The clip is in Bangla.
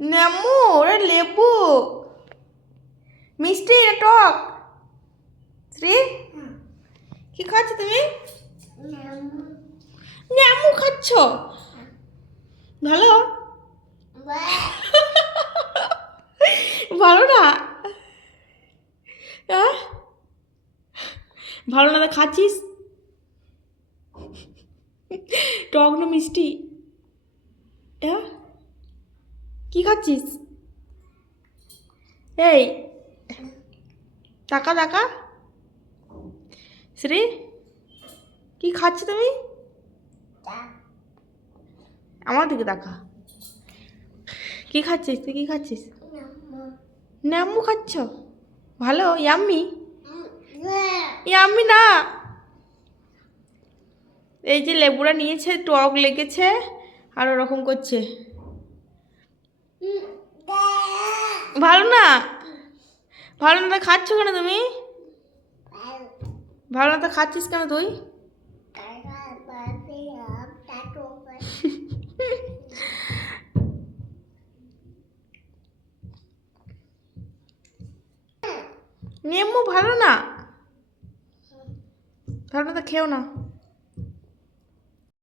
নেমু, ওরে লেবু, মিষ্টি না টক? শ্রী, কি খাচ্ছ তুমি? নেমু খাচ্ছ? ভালো? ভালো না? ভালো না তো খাচ্ছিস? টক না মিষ্টি? কি খাচ্ছিস? এই টাকা টাকা শ্রী, কি খাচ্ছ তুমি? আমার দিকে টাকা। কি খাচ্ছিস তুই? কি খাচ্ছিস? নেমু খাচ্ছ? ভালো? ইয়াম্মি? ইয়াম্মি না। এই যে লেবুটা নিয়েছে, টক লেগেছে আর ওরকম করছে। ভালো না? ভালো না তো খাচ্ছ কেন তুমি? ভালো না তো খাচ্ছিস কেন তুই? নেমু ভালো না? ভালো না তো খেও না।